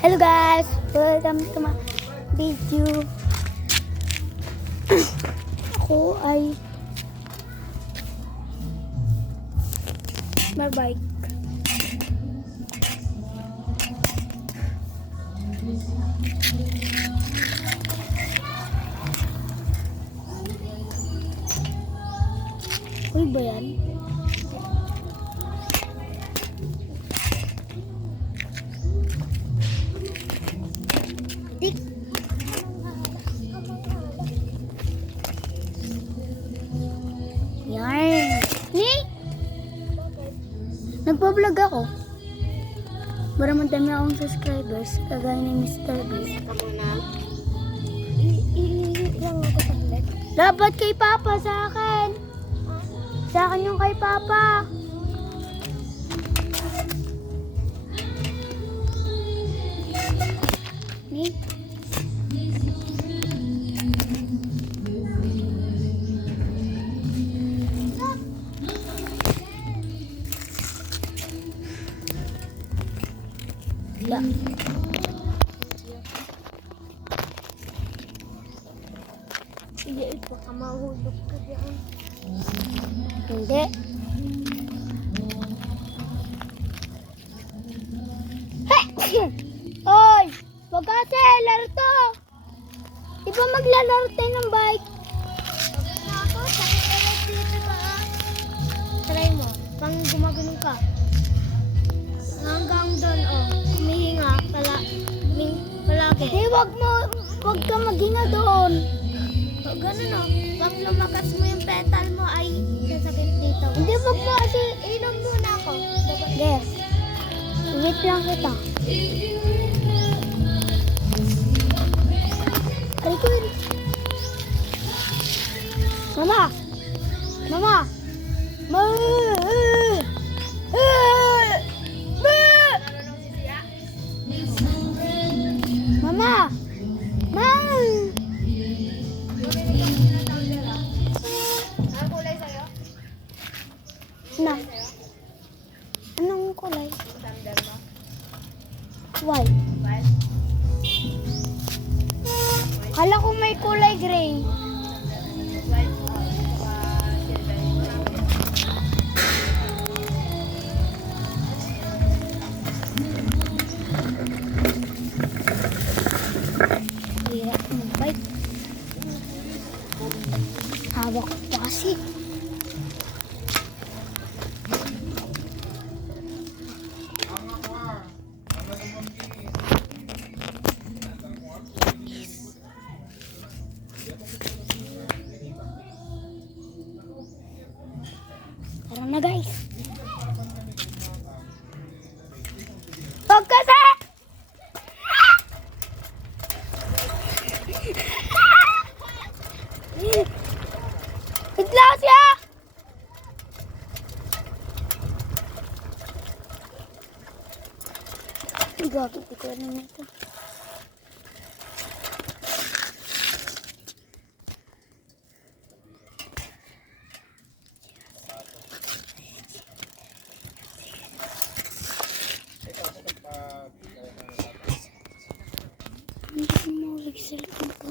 Hello guys! Welcome to my video. Ako ay mag-bike. Uy ba yan? Dik. Yan. Ni? Nagpa-vlog ako. Para madami akong subscribers. Kagaya ni Mr. Beast. Ako na. Lang ako saglit. Dapat kay Papa sa akin. Sa akin yung kay Papa. Ni? Ya. Sige, baka mahulog ka dyan. Hindi. Hey! Oy! Wag kasi, laro to! Di ba maglalaro tayo ng bike? Pagod na ako, sakit ulit dito ba? Try mo, pang gumagano'n ka. Hanggang doon, oh. Humihinga, palagi. Di, wag ka maghinga doon. O, ganun, oh. Pag lumakas mo yung pedal mo, ay sasakit dito. Hindi, wag mo kasi. Inom muna ako. Yes. Wait lang kita. Alikun. Mama! Mama! Mama! Ano kulay sa'yo? Na. Anong kulay? Sandal mo? White. White? Kala ko may kulay gray. White, saka silver. Hirap ng bike. Hawak ko pa kasi. Tara na guys. Wag kasi! Itla siya! Gagawin ko na nito. Hindi ko maulig sa likod ko.